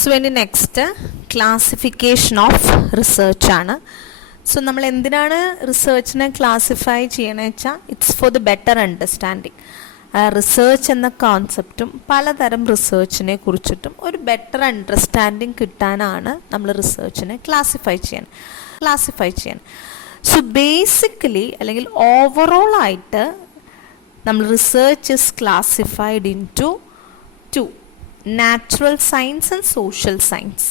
So ഇനി next classification of research ആണ്. So നമ്മൾ എന്തിനാണ് റിസർച്ചിനെ ക്ലാസിഫൈ ചെയ്യണമെന്ന് വെച്ചാൽ it's for the better understanding. Research എന്ന കോൺസെപ്റ്റും പലതരം റിസർച്ചിനെ കുറിച്ചിട്ടും ഒരു ബെറ്റർ അണ്ടർസ്റ്റാൻഡിങ് കിട്ടാനാണ് നമ്മൾ റിസർച്ചിനെ ക്ലാസിഫൈ ചെയ്യാൻ. സോ ബേസിക്കലി അല്ലെങ്കിൽ ഓവറോൾ ആയിട്ട് നമ്മൾ research is classified into natural science and social science.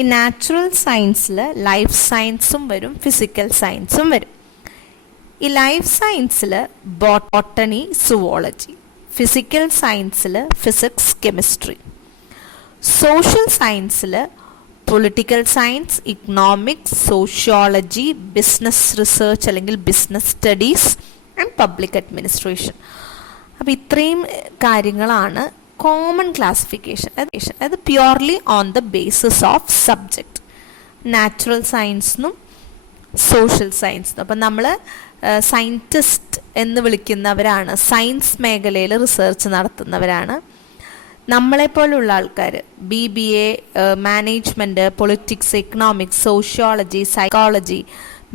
ഈ നാച്ചുറൽ സയൻസിൽ ലൈഫ് സയൻസും വരും, ഫിസിക്കൽ സയൻസും വരും. ഈ ലൈഫ് സയൻസിൽ ബോട്ടണി, സുവോളജി, ഫിസിക്കൽ സയൻസിൽ ഫിസിക്സ്, കെമിസ്ട്രി, സോഷ്യൽ സയൻസിൽ political science, economics, sociology, business research അല്ലെങ്കിൽ business studies and public administration. അപ്പോൾ ഇത്രയും കാര്യങ്ങളാണ് കോമൺ ക്ലാസിഫിക്കേഷൻ. അത് purely on the basis of subject. Natural സയൻസിനും സോഷ്യൽ സയൻസിനും. അപ്പം നമ്മൾ സയൻറ്റിസ്റ്റ് എന്ന് വിളിക്കുന്നവരാണ്, സയൻസ് മേഖലയിൽ റിസർച്ച് നടത്തുന്നവരാണ്. നമ്മളെപ്പോലുള്ള ആൾക്കാർ BBA, management, politics, economics, sociology, psychology,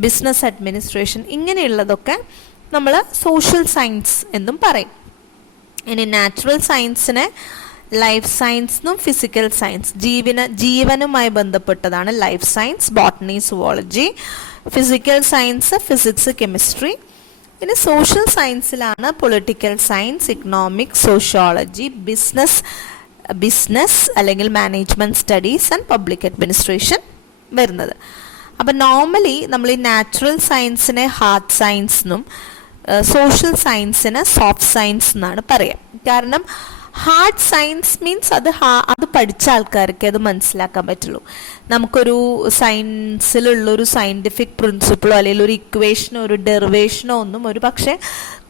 business administration, ഇങ്ങനെയുള്ളതൊക്കെ നമ്മൾ സോഷ്യൽ സയൻസ് എന്നും പറയും. ഇനി നാച്ചുറൽ സയൻസിനെ ലൈഫ് സയൻസ് എന്നും ഫിസിക്കൽ സയൻസ്, ജീവനുമായി ബന്ധപ്പെട്ടതാണ് life science, botany, zoology. Physical science physics, chemistry. ഇനി സോഷ്യൽ സയൻസിലാണ് political science, economics, sociology, business അല്ലെങ്കിൽ management studies and public administration വരുന്നത്. അപ്പം നോർമലി നമ്മൾ ഈ നാച്ചുറൽ സയൻസിനെ ഹാർഡ് സയൻസ് എന്നും സോഷ്യൽ സയൻസിന് സോഫ്റ്റ് സയൻസ് എന്നാണ് പറയുക. കാരണം ഹാർഡ് സയൻസ് മീൻസ് അത് പഠിച്ച ആൾക്കാർക്ക് അത് മനസ്സിലാക്കാൻ പറ്റുള്ളൂ. നമുക്കൊരു സയൻസിലുള്ളൊരു സയൻറ്റിഫിക് പ്രിൻസിപ്പിളോ അല്ലെങ്കിൽ ഒരു ഇക്വേഷനോ ഒരു ഡെറിവേഷനോ ഒന്നും ഒരു പക്ഷേ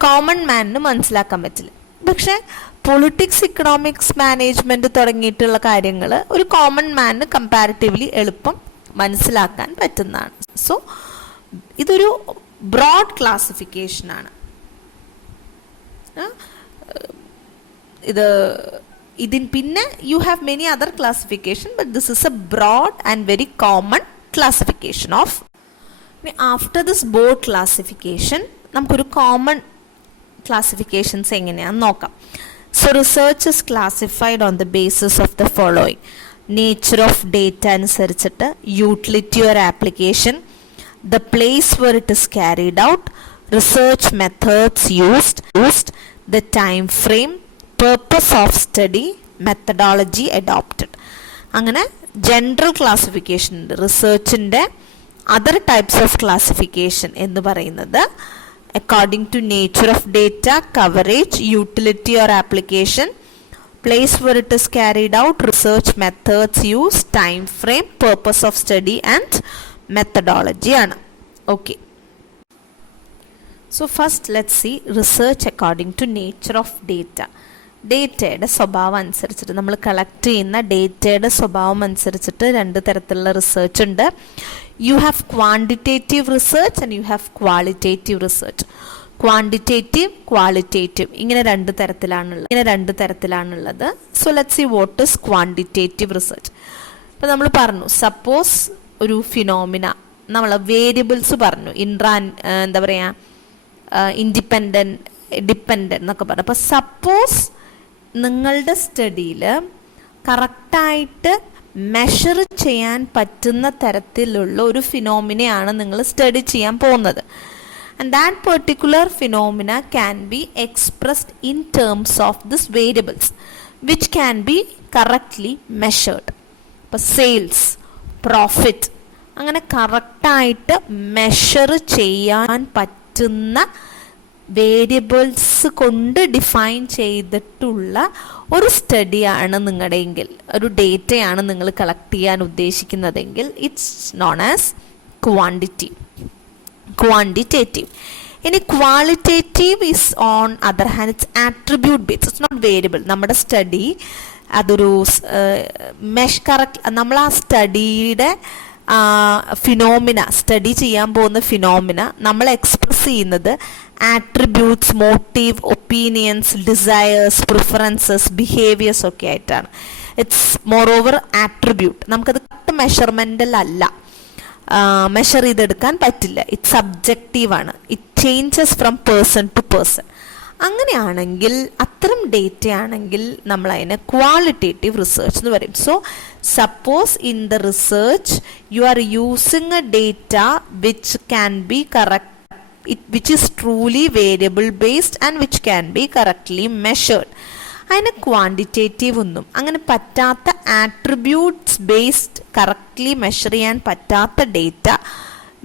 കോമൺ മാനിന് മനസ്സിലാക്കാൻ പറ്റില്ല. പക്ഷേ പൊളിറ്റിക്സ്, ഇക്കണോമിക്സ്, മാനേജ്മെൻറ്റ് തുടങ്ങിയിട്ടുള്ള കാര്യങ്ങൾ ഒരു കോമൺ മാനിന് കമ്പാരിറ്റീവ്ലി എളുപ്പം മനസ്സിലാക്കാൻ പറ്റുന്നതാണ്. സോ ഇതൊരു ബ്രോഡ് ക്ലാസിഫിക്കേഷനാണ്. പിന്നെ you have many other classification, but this is a broad and very common classification of. After this board classification നമുക്കൊരു കോമൺ ക്ലാസിഫിക്കേഷൻസ് എങ്ങനെയാണെന്ന് നോക്കാം. So research is classified on the basis of the following: nature of data അനുസരിച്ചിട്ട്, utility or application, the place where it is carried out, research methods used, the time frame, purpose of study, methodology adopted. അങ്ങനെ general classification ഉണ്ട്. റിസർച്ചിൻ്റെ other types of classification എന്ന് പറയുന്നത് according to nature of data, coverage, utility or application, place where it is carried out, research methods used, time frame, purpose of study and methodology ആണ്. Okay, so first let's see research according to nature of data. ഡേറ്റയുടെ സ്വഭാവം അനുസരിച്ചിട്ട്, നമ്മൾ collect ചെയ്യുന്ന ഡേറ്റയുടെ സ്വഭാവം അനുസരിച്ചിട്ട് രണ്ട് തരത്തിലുള്ള റിസർച്ച് ഉണ്ട്. You have quantitative research and you have qualitative research. Quantitative, qualitative, ഇങ്ങനെ രണ്ട് തരത്തിലാണുള്ളത്. So let's see what is quantitative research. ഇപ്പോൾ നമ്മൾ പറഞ്ഞു, സപ്പോസ് ഒരു ഫിനോമിന, നമ്മൾ വേരിയബിൾസ് പറഞ്ഞു, എന്താ പറയുക, ഇൻഡിപെൻഡൻറ്റ്, ഡിപ്പെൻഡൻറ്റ് എന്നൊക്കെ പറഞ്ഞു. അപ്പോൾ സപ്പോസ് നിങ്ങളുടെ സ്റ്റഡിയിൽ കറക്റ്റായിട്ട് മെഷർ ചെയ്യാൻ പറ്റുന്ന തരത്തിലുള്ള ഒരു ഫിനോമിനയാണ് നിങ്ങൾ സ്റ്റഡി ചെയ്യാൻ പോകുന്നത്. And that particular phenomena can be expressed in terms of this variables which can be correctly measured. ഇപ്പോൾ സെയിൽസ്, പ്രോഫിറ്റ്, അങ്ങനെ കറക്റ്റായിട്ട് മെഷർ ചെയ്യാൻ പറ്റുന്ന വേരിയബിൾസ് കൊണ്ട് ഡിഫൈൻ ചെയ്തിട്ടുള്ള ഒരു സ്റ്റഡിയാണ് നിങ്ങളുടെയെങ്കിൽ, ഒരു ഡേറ്റയാണ് നിങ്ങൾ കളക്ട് ചെയ്യാൻ ഉദ്ദേശിക്കുന്നതെങ്കിൽ, ഇറ്റ്സ് നോൺ ആസ് ക്വാണ്ടിറ്റേറ്റീവ്. ഇനി qualitative is on other hand it's attribute based, it's not variable. നമ്മുടെ സ്റ്റഡി അതൊരു നമ്മൾ ആ സ്റ്റഡിയുടെ ഫിനോമിന, സ്റ്റഡി ചെയ്യാൻ പോകുന്ന ഫിനോമിന നമ്മൾ എക്സ്പ്രസ് ചെയ്യുന്നത് attributes, motive, opinions, desires, preferences, behaviours ഒക്കെ ആയിട്ടാണ്. It's more over attribute. നമുക്കത് കറക്റ്റ് മെഷർമെൻ്റിലല്ല, മെഷർ ചെയ്തെടുക്കാൻ പറ്റില്ല. ഇറ്റ് സബ്ജക്റ്റീവാണ്. It changes from person to person. അങ്ങനെയാണെങ്കിൽ അത്തരം ഡേറ്റ ആണെങ്കിൽ നമ്മൾ അതിനെ ക്വാളിറ്റേറ്റീവ് റിസർച്ച് എന്ന് പറയും. So suppose in the research you are using A data which can be correct, which is truly variable based and which can be correctly measured. അതിന് quantitative ഒന്നും അങ്ങനെ പറ്റാത്ത, ആട്രിബ്യൂട്ട്സ് ബേസ്ഡ് കറക്റ്റ്ലി മെഷർ ചെയ്യാൻ പറ്റാത്ത data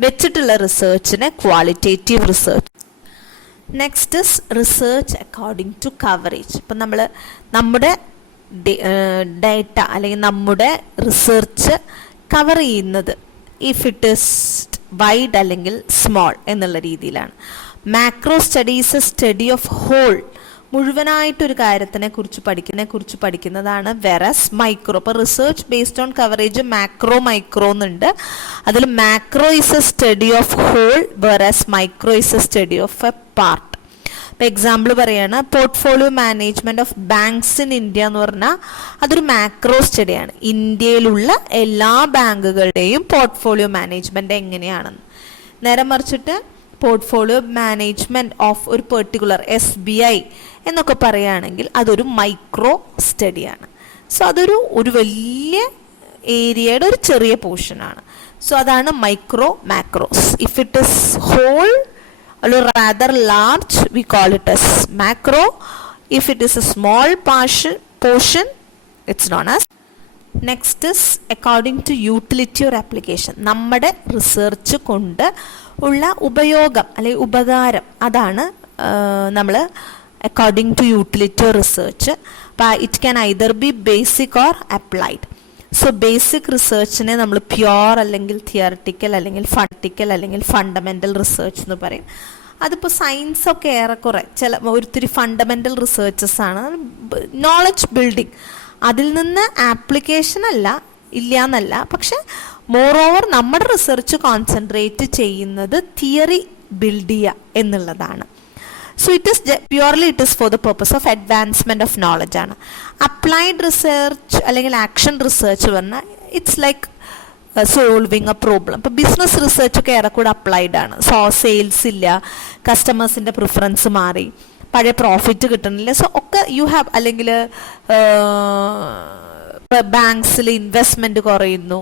വെച്ചിട്ടുള്ള റിസർച്ചിനെ qualitative research. Next is research according to coverage. ഇപ്പം നമ്മൾ നമ്മുടെ ഡേറ്റ അല്ലെങ്കിൽ നമ്മുടെ റിസർച്ച് കവർ ചെയ്യുന്നത് ഇഫ് ഇറ്റ് ഇസ് വൈഡ് അല്ലെങ്കിൽ സ്മോൾ എന്നുള്ള രീതിയിലാണ്. Macro studies study of whole, മുഴുവനായിട്ടൊരു കാര്യത്തിനെ കുറിച്ച് പഠിക്കുന്നതാണ്. വെറസ് മൈക്രോ, ഇപ്പോൾ research based on coverage macro micro എന്നുണ്ട്. അതിൽ macro is a study of whole, versus micro is a study of a part. ഇപ്പോൾ എക്സാമ്പിൾ പറയുകയാണ്, portfolio management of banks in India എന്ന് പറഞ്ഞാൽ അതൊരു മാക്രോ സ്റ്റഡിയാണ്. ഇന്ത്യയിലുള്ള എല്ലാ ബാങ്കുകളുടെയും പോർട്ട്ഫോളിയോ മാനേജ്മെൻറ്റ് എങ്ങനെയാണെന്ന്. നേരെ മറിച്ചിട്ട് പോർട്ട്ഫോളിയോ മാനേജ്മെൻറ്റ് ഓഫ് ഒരു പെർട്ടിക്കുലർ SBI എന്നൊക്കെ പറയുകയാണെങ്കിൽ അതൊരു മൈക്രോ സ്റ്റഡിയാണ്. സോ അതൊരു വലിയ ഏരിയയുടെ ഒരു ചെറിയ പോർഷനാണ്. സോ അതാണ് micro macros. If it is whole or rather large, we call it as macro. If it is a small portion, it's known as. Next is according to utility or application. നമ്മുടെ research കൊണ്ട് ഉള്ള ഉപയോഗം അല്ലെങ്കിൽ ഉപകാരം, അതാണ് നമ്മൾ according to utility or research. It can either be basic or applied. So basic റിസർച്ചിനെ നമ്മൾ പ്യോർ അല്ലെങ്കിൽ തിയററ്റിക്കൽ അല്ലെങ്കിൽ ഫണ്ടമെൻ്റൽ റിസർച്ച് എന്ന് പറയും. അതിപ്പോൾ സയൻസൊക്കെ ഏറെക്കുറെ ഒത്തിരി ഫണ്ടമെൻ്റൽ റിസർച്ചസ് ആണ്, നോളജ് ബിൽഡിങ്. അതിൽ നിന്ന് ആപ്ലിക്കേഷൻ ഇല്ല എന്നല്ല, പക്ഷെ മോർ ഓവർ നമ്മുടെ റിസർച്ച് കോൺസെൻട്രേറ്റ് ചെയ്യുന്നത് തിയറി ബിൽഡ് ചെയ്യുക എന്നുള്ളതാണ്. So it is purely for the purpose of advancement of knowledge ആണ്. അപ്ലൈഡ് റിസർച്ച് അല്ലെങ്കിൽ ആക്ഷൻ റിസർച്ച് പറഞ്ഞാൽ it's like solving A problem. ഇപ്പോൾ ബിസിനസ് റിസർച്ച് ഒക്കെ ഏറെക്കൂടെ അപ്ലൈഡ് ആണ്. സെയിൽസ് ഇല്ല, കസ്റ്റമേഴ്സിൻ്റെ പ്രിഫറൻസ് മാറി, പഴയ പ്രോഫിറ്റ് കിട്ടണില്ല. സോ ഒക്കെ യു ഹാവ്, അല്ലെങ്കിൽ ബാങ്ക്സിൽ ഇൻവെസ്റ്റ്മെൻറ്റ് കുറയുന്നു,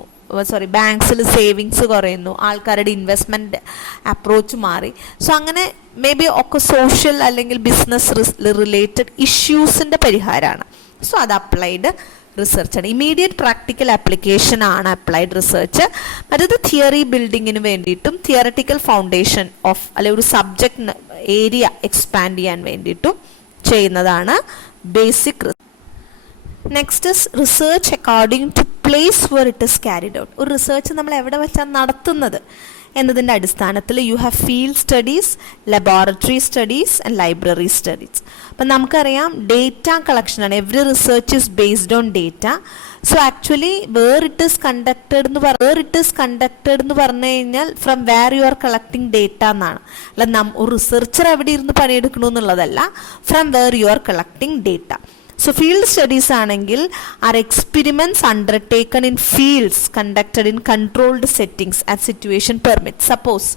ബാങ്ക്സിൽ സേവിങ്സ് കുറയുന്നു, ആൾക്കാരുടെ ഇൻവെസ്റ്റ്മെൻറ്റ് അപ്രോച്ച് മാറി. സോ അങ്ങനെ മേ ബി ഒക്കെ സോഷ്യൽ അല്ലെങ്കിൽ ബിസിനസ് റിലേറ്റഡ് ഇഷ്യൂസിൻ്റെ പരിഹാരമാണ്. സോ അത് അപ്ലൈഡ് റിസർച്ചാണ്. ഇമീഡിയറ്റ് പ്രാക്ടിക്കൽ ആപ്ലിക്കേഷൻ ആണ് അപ്ലൈഡ് റിസർച്ച്. മറ്റത് തിയറി ബിൽഡിങ്ങിന് വേണ്ടിയിട്ടും തിയററ്റിക്കൽ ഫൗണ്ടേഷൻ ഓഫ് അല്ലെങ്കിൽ ഒരു സബ്ജക്റ്റ് ഏരിയ എക്സ്പാൻഡ് ചെയ്യാൻ വേണ്ടിയിട്ടും ചെയ്യുന്നതാണ് basic research. Next is research according to place where it is carried out. ഒരു റിസർച്ച് നമ്മൾ എവിടെ വെച്ചാണ് നടത്തുന്നത് എന്നതിൻ്റെ അടിസ്ഥാനത്തിൽ you have field studies, laboratory studies and library studies. അപ്പം നമുക്കറിയാം ഡേറ്റ കളക്ഷനാണ്. Every research is based on data. So actually where it is conducted എന്ന് പറഞ്ഞു കഴിഞ്ഞാൽ from where you are collecting data എന്നാണ്. അല്ല ഒരു റിസർച്ചർ എവിടെ ഇരുന്ന് പണിയെടുക്കണമെന്നുള്ളതല്ല, from where you are collecting data. So field studies ആണെങ്കിൽ are experiments undertaken in fields conducted in controlled settings as situation permits. Suppose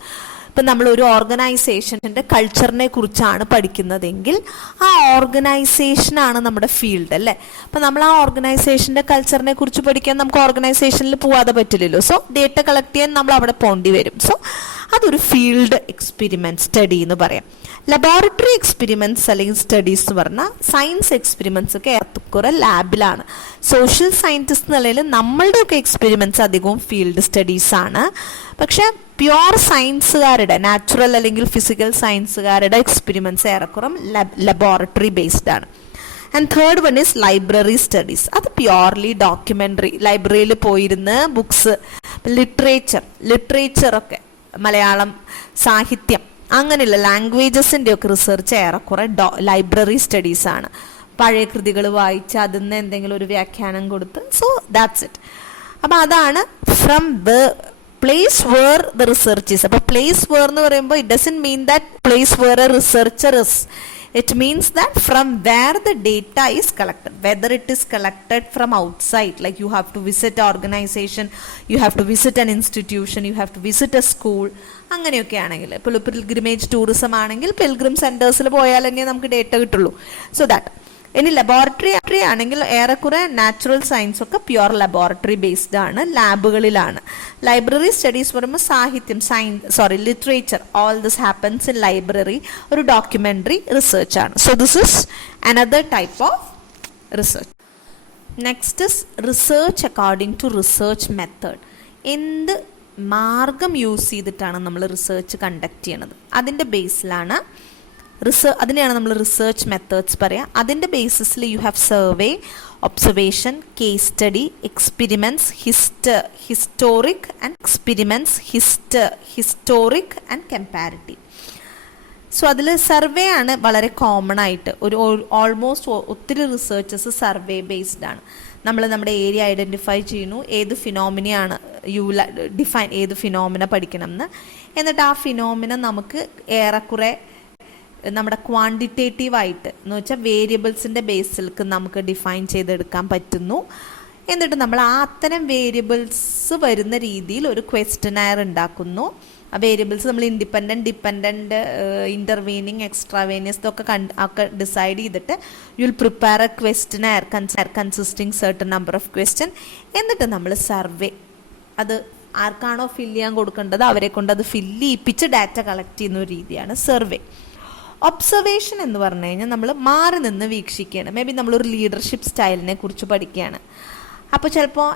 ഇപ്പം നമ്മൾ ഒരു ഓർഗനൈസേഷൻ്റെ കൾച്ചറിനെ കുറിച്ചാണ് പഠിക്കുന്നതെങ്കിൽ ആ ഓർഗനൈസേഷനാണ് നമ്മുടെ ഫീൽഡ് അല്ലേ. അപ്പം നമ്മൾ ആ ഓർഗനൈസേഷൻ്റെ കൾച്ചറിനെ കുറിച്ച് പഠിക്കാൻ നമുക്ക് ഓർഗനൈസേഷനിൽ പോവാതെ പറ്റില്ലല്ലോ. സോ ഡേറ്റ കളക്ട് ചെയ്യാൻ നമ്മൾ അവിടെ പോകേണ്ടി വരും. സോ അതൊരു ഫീൽഡ് എക്സ്പെരിമെൻറ്റ് സ്റ്റഡി എന്ന് പറയാം. ലബോറട്ടറി എക്സ്പെരിമെൻറ്റ്സ് അല്ലെങ്കിൽ സ്റ്റഡീസ് എന്ന് പറഞ്ഞാൽ സയൻസ് എക്സ്പെരിമെൻറ്റ്സ് ഒക്കെ ഏറെക്കുറെ ലാബിലാണ്. സോഷ്യൽ സയൻറ്റിസ്റ്റ് നിലയിൽ നമ്മളുടെയൊക്കെ എക്സ്പെരിമെൻറ്റ്സ് അധികവും ഫീൽഡ് സ്റ്റഡീസാണ്. പക്ഷേ പ്യുവർ സയൻസുകാരുടെ, നാച്ചുറൽ അല്ലെങ്കിൽ ഫിസിക്കൽ സയൻസുകാരുടെ എക്സ്പെരിമെൻറ്റ്സ് ഏറെക്കുറെ ലബോറട്ടറി ബേസ്ഡ് ആണ്. And third one is library studies. അത് പ്യുവർലി ഡോക്യുമെൻ്ററി, ലൈബ്രറിയിൽ പോയിരുന്ന് ബുക്സ്, ലിറ്ററേച്ചറൊക്കെ, മലയാളം സാഹിത്യം, അങ്ങനെയുള്ള ലാംഗ്വേജസിൻ്റെ ഒക്കെ റിസർച്ച് ഏറെക്കുറെ ലൈബ്രറി സ്റ്റഡീസാണ്. പഴയ കൃതികൾ വായിച്ച് അതിൽ നിന്ന് എന്തെങ്കിലും ഒരു വ്യാഖ്യാനം കൊടുത്ത്. So that's it. അപ്പം അതാണ് from the place where the research is. അപ്പോൾ പ്ലേസ് വേർ എന്ന് പറയുമ്പോൾ it doesn't mean that place where a researcher is. It means that from where the data is collected, whether it is collected from outside, like you have to visit an organization, you have to visit an institution, you have to visit a school, അങ്ങനെയൊക്കെ ആണെങ്കിൽ ഇപ്പോൾ pilgrimage tourism ആണെങ്കിൽ pilgrim സെൻറ്റേഴ്സിൽ പോയാൽ തന്നെ നമുക്ക് data കിട്ടുള്ളൂ. So that ഇനി laboratory ആണെങ്കിൽ ഏറെക്കുറെ നാച്ചുറൽ സയൻസ് ഒക്കെ പ്യുവർ ലബോറട്ടറി ബേസ്ഡ് ആണ്, ലാബുകളിലാണ്. ലൈബ്രറി സ്റ്റഡീസ് പറയുമ്പോൾ സാഹിത്യം, literature, all this happens in library, ഒരു ഡോക്യുമെൻ്ററി റിസർച്ച് ആണ്. So this is another type of research. Next is research according to research method. എന്ത് മാർഗം യൂസ് ചെയ്തിട്ടാണ് നമ്മൾ റിസർച്ച് കണ്ടക്ട് ചെയ്യണത്, അതിൻ്റെ ബേസിലാണ് അതിനെയാണ് നമ്മൾ റിസർച്ച് മെത്തേഡ്സ് പറയുക. അതിൻ്റെ ബേസിസിൽ you have survey, observation, case study, experiments, historic and comparative. So അതിൽ സർവേ ആണ് വളരെ കോമൺ ആയിട്ട്. ഓൾമോസ്റ്റ് ഒത്തിരി റിസർച്ചസ് സർവേ ബേസ്ഡ് ആണ്. നമ്മൾ നമ്മുടെ ഏരിയ ഐഡൻറ്റിഫൈ ചെയ്യുന്നു, ഏത് ഫിനോമിനയാണ് ഏത് ഫിനോമിന പഠിക്കണം എന്നിട്ട് ആ ഫിനോമിന നമുക്ക് ഏറെക്കുറെ നമ്മുടെ ക്വാണ്ടിറ്റേറ്റീവായിട്ട് എന്ന് വെച്ചാൽ വേരിയബിൾസിൻ്റെ ബേസിലേക്ക് നമുക്ക് ഡിഫൈൻ ചെയ്തെടുക്കാൻ പറ്റുന്നു. എന്നിട്ട് നമ്മൾ ആ അത്തരം വേരിയബിൾസ് വരുന്ന രീതിയിൽ ഒരു ക്വസ്റ്റ്യനയർ ഉണ്ടാക്കുന്നു. ആ വേരിയബിൾസ് നമ്മൾ ഡിപ്പെൻഡൻറ്റ്, ഇൻ്റർവീനിങ്, എക്സ്ട്രാവേനിയസ് ഒക്കെ ഡിസൈഡ് ചെയ്തിട്ട് you will prepare A ക്വസ്റ്റ്യനയർ consisting certain number of question. എന്നിട്ട് നമ്മൾ സർവേ, അത് ആർക്കാണോ ഫില്ല് ചെയ്യാൻ കൊടുക്കേണ്ടത് അവരെ കൊണ്ട് അത് ഫില്ല് ചെയ്യിപ്പിച്ച് ഡാറ്റ കളക്ട് ചെയ്യുന്ന ഒരു രീതിയാണ് സർവേ. ഒബ്സർവേഷൻ എന്ന് പറഞ്ഞു കഴിഞ്ഞാൽ നമ്മൾ മാറി നിന്ന് വീക്ഷിക്കുകയാണ്. മേ ബി നമ്മളൊരു ലീഡർഷിപ്പ് സ്റ്റൈലിനെ കുറിച്ച് പഠിക്കുകയാണ്. അപ്പോൾ ചിലപ്പോൾ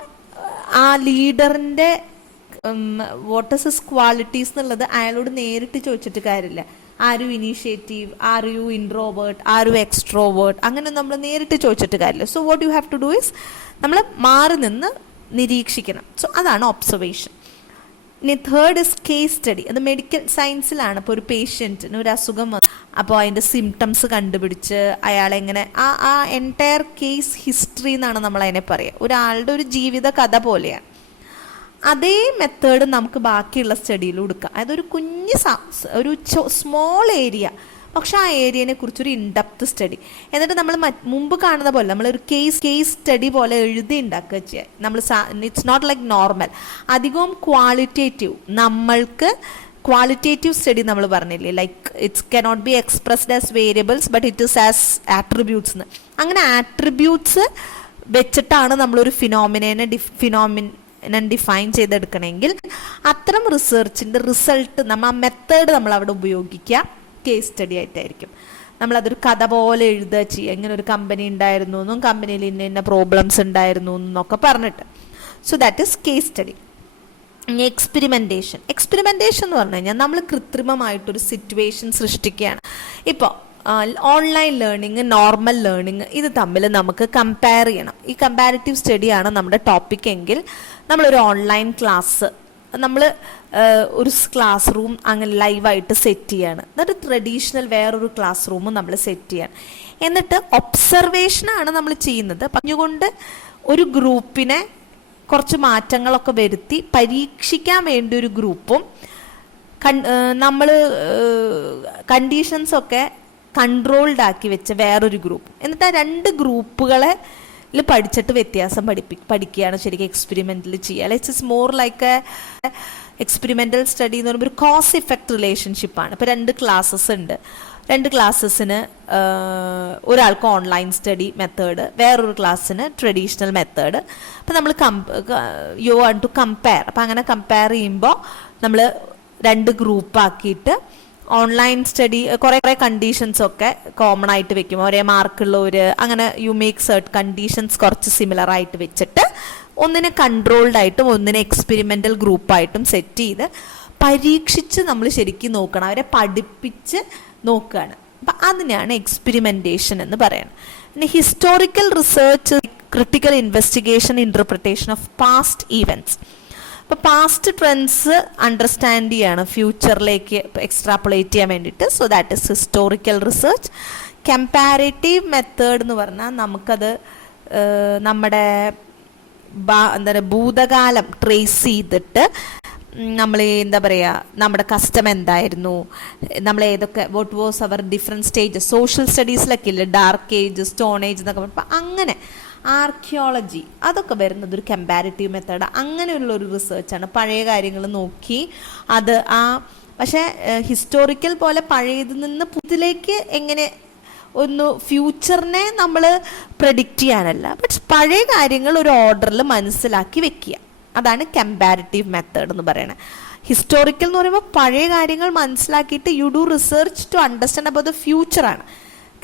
ആ ലീഡറിൻ്റെ വാട്ട് ഇസ് ഹിസ് ക്വാളിറ്റീസ് എന്നുള്ളത് അയാളോട് നേരിട്ട് ചോദിച്ചിട്ട് കാര്യമില്ല. Are you initiative, are you introvert, are you extrovert, അങ്ങനെ നമ്മൾ നേരിട്ട് ചോദിച്ചിട്ട് കാര്യമില്ല. So what you have to do is നമ്മൾ മാറി നിന്ന് നിരീക്ഷിക്കണം. സോ അതാണ് ഒബ്സർവേഷൻ. ഇനി തേർഡ് ഇസ് കേസ് സ്റ്റഡി. അത് മെഡിക്കൽ സയൻസിലാണ്. ഇപ്പോൾ ഒരു പേഷ്യൻറ്റിന് ഒരു അസുഖം വന്നു, അപ്പോൾ അതിൻ്റെ സിംറ്റംസ് കണ്ടുപിടിച്ച് അയാളെങ്ങനെ ആ എൻറ്റയർ കേസ് ഹിസ്റ്ററി എന്നാണ് നമ്മൾ അതിനെ പറയുക. ഒരാളുടെ ഒരു ജീവിത കഥ പോലെയാണ്. അതേ മെത്തേഡ് നമുക്ക് ബാക്കിയുള്ള സ്റ്റഡിയിലും എടുക്കാം. അതായത് ഒരു കുഞ്ഞ് ഒരു സ്മോൾ ഏരിയ, പക്ഷെ ആ ഏരിയനെ കുറിച്ചൊരു ഇൻഡെപ്ത് സ്റ്റഡി. എന്നിട്ട് നമ്മൾ മുമ്പ് കാണുന്ന പോലെ നമ്മളൊരു കേസ് സ്റ്റഡി പോലെ എഴുതി ഉണ്ടാക്കുക ചെയ്യുക. നമ്മൾ ഇറ്റ്സ് നോട്ട് ലൈക്ക് നോർമൽ. അധികവും ക്വാളിറ്റേറ്റീവ്, നമ്മൾക്ക് ക്വാളിറ്റേറ്റീവ് സ്റ്റഡി നമ്മൾ പറഞ്ഞില്ലേ, like it's cannot be expressed as variables but it is as attributes എന്ന്. അങ്ങനെ ആട്രിബ്യൂട്ട്സ് വെച്ചിട്ടാണ് നമ്മളൊരു ഫിനോമിനൻ ഡിഫൈൻ ചെയ്തെടുക്കണമെങ്കിൽ അത്തരം റിസർച്ചിൻ്റെ റിസൾട്ട് നമ്മൾ ആ മെത്തേഡ് നമ്മൾ അവിടെ ഉപയോഗിക്കുക കേസ് സ്റ്റഡി ആയിട്ടായിരിക്കും. നമ്മളതൊരു കഥ പോലെ എഴുതുക ചെയ്യുക. ഇങ്ങനെ ഒരു കമ്പനി ഉണ്ടായിരുന്നു എന്നും കമ്പനിയിൽ ഇന്ന പ്രോബ്ലംസ് ഉണ്ടായിരുന്നു എന്നൊക്കെ പറഞ്ഞിട്ട്. So that is case study. Experimentation എന്ന് പറഞ്ഞു കഴിഞ്ഞാൽ നമ്മൾ കൃത്രിമമായിട്ടൊരു സിറ്റുവേഷൻ സൃഷ്ടിക്കുകയാണ്. ഇപ്പോൾ ഓൺലൈൻ ലേണിംഗ്, നോർമൽ ലേണിംഗ്, ഇത് തമ്മിൽ നമുക്ക് കമ്പയർ ചെയ്യണം. ഈ കമ്പാരിറ്റീവ് സ്റ്റഡിയാണ് നമ്മുടെ ടോപ്പിക് എങ്കിൽ നമ്മളൊരു ഓൺലൈൻ ക്ലാസ് നമ്മൾ ഒരു ക്ലാസ് റൂം അങ്ങനെ ലൈവായിട്ട് സെറ്റ് ചെയ്യാണ്. എന്നിട്ട് ട്രഡീഷണൽ വേറൊരു ക്ലാസ് റൂം നമ്മൾ സെറ്റ് ചെയ്യാണ്. എന്നിട്ട് ഒബ്സർവേഷനാണ് നമ്മൾ ചെയ്യുന്നത്. പറഞ്ഞുകൊണ്ട് ഒരു ഗ്രൂപ്പിനെ കുറച്ച് മാറ്റങ്ങളൊക്കെ വരുത്തി പരീക്ഷിക്കാൻ വേണ്ടി ഒരു ഗ്രൂപ്പും നമ്മൾ കണ്ടീഷൻസൊക്കെ കൺട്രോൾഡ് ആക്കി വെച്ച വേറൊരു ഗ്രൂപ്പ്. എന്നിട്ട് ആ രണ്ട് ഗ്രൂപ്പുകളെ പഠിച്ചിട്ട് വ്യത്യാസം പഠിക്കുകയാണ് ശരിക്കും എക്സ്പെരിമെൻറ്റിൽ ചെയ്യുക. It's more like A experimental study എന്ന് പറയുമ്പോൾ ഒരു കോസ് ഇഫക്റ്റ് റിലേഷൻഷിപ്പാണ്. ഇപ്പോൾ രണ്ട് ക്ലാസ്സസ് ഉണ്ട്. രണ്ട് ക്ലാസ്സസിന് ഒരാൾക്ക് ഓൺലൈൻ സ്റ്റഡി മെത്തേഡ്, വേറൊരു ക്ലാസ്സിന് ട്രഡീഷണൽ മെത്തേഡ്. അപ്പോൾ നമ്മൾ യു വാണ്ട് ടു കമ്പയർ. അപ്പോൾ അങ്ങനെ കമ്പയർ ചെയ്യുമ്പോൾ നമ്മൾ രണ്ട് ഗ്രൂപ്പാക്കിയിട്ട് ഓൺലൈൻ സ്റ്റഡി കുറേ കണ്ടീഷൻസൊക്കെ കോമൺ ആയിട്ട് വെക്കും. ഒരേ മാർക്കുള്ളവർ, അങ്ങനെ യു മേക്ക് സെർട്ട് കണ്ടീഷൻസ് കുറച്ച് സിമിലർ ആയിട്ട് വെച്ചിട്ട് ഒന്നിനെ കൺട്രോൾഡ് ആയിട്ടും ഒന്നിനെ എക്സ്പെരിമെൻ്റൽ ഗ്രൂപ്പായിട്ടും സെറ്റ് ചെയ്ത് പരീക്ഷിച്ച് നമ്മൾ ശരിക്കും നോക്കണം, അവരെ പഠിപ്പിച്ച് നോക്കുകയാണ്. അപ്പം അതിനെയാണ് എക്സ്പെരിമെൻറ്റേഷൻ എന്ന് പറയുന്നത്. പിന്നെ historical research, critical investigation, interpretation of past events. അപ്പോൾ പാസ്റ്റ് ട്രെൻഡ്സ് അണ്ടർസ്റ്റാൻഡ് ചെയ്യാണ് ഫ്യൂച്ചറിലേക്ക് എക്സ്ട്രാപ്പുലേറ്റ് ചെയ്യാൻ വേണ്ടിയിട്ട്. So that is historical research. Comparative method എന്ന് പറഞ്ഞാൽ നമുക്കത് നമ്മുടെ ഭൂതകാലം ട്രേസ് ചെയ്തിട്ട് നമ്മൾ എന്താ പറയുക, നമ്മുടെ കസ്റ്റം എന്തായിരുന്നു, നമ്മൾ ഏതൊക്കെ what was our different stages, social സ്റ്റഡീസിലൊക്കെ ഇല്ലേ ഡാർക്ക് ഏജ്, സ്റ്റോൺ ഏജ് എന്നൊക്കെ പറഞ്ഞപ്പോൾ അങ്ങനെ ആർക്കിയോളജി അതൊക്കെ വരുന്നത് ഒരു കമ്പാരിറ്റീവ് മെത്തേഡ്. അങ്ങനെയുള്ളൊരു റിസർച്ചാണ്. പഴയ കാര്യങ്ങൾ നോക്കി അത് പക്ഷേ ഹിസ്റ്റോറിക്കൽ പോലെ പഴയതിൽ നിന്ന് പുതിലേക്ക് എങ്ങനെ ഒന്ന് ഫ്യൂച്ചറിനെ നമ്മൾ പ്രഡിക്റ്റ് ചെയ്യാനല്ല, ബട്ട് പഴയ കാര്യങ്ങൾ ഒരു ഓർഡറിൽ മനസ്സിലാക്കി വെക്കുക. അതാണ് കമ്പാരിറ്റീവ് മെത്തേഡ് എന്ന് പറയുന്നത്. ഹിസ്റ്റോറിക്കൽ എന്ന് പറയുമ്പോൾ പഴയ കാര്യങ്ങൾ മനസ്സിലാക്കിയിട്ട് you do research to understand about the ഫ്യൂച്ചറാണ്.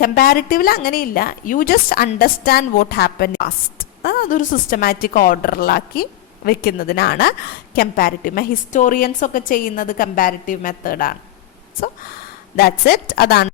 കമ്പാരിറ്റീവിൽ അങ്ങനെയില്ല, you just understand what happen past. അതൊരു സിസ്റ്റമാറ്റിക് ഓർഡറിലാക്കി വെക്കുന്നതിനാണ് കമ്പാരിറ്റീവ്. ഹിസ്റ്റോറിയൻസ് ഒക്കെ ചെയ്യുന്നത് കമ്പാരിറ്റീവ് മെത്തേഡാണ്. So that's it. അതാണ്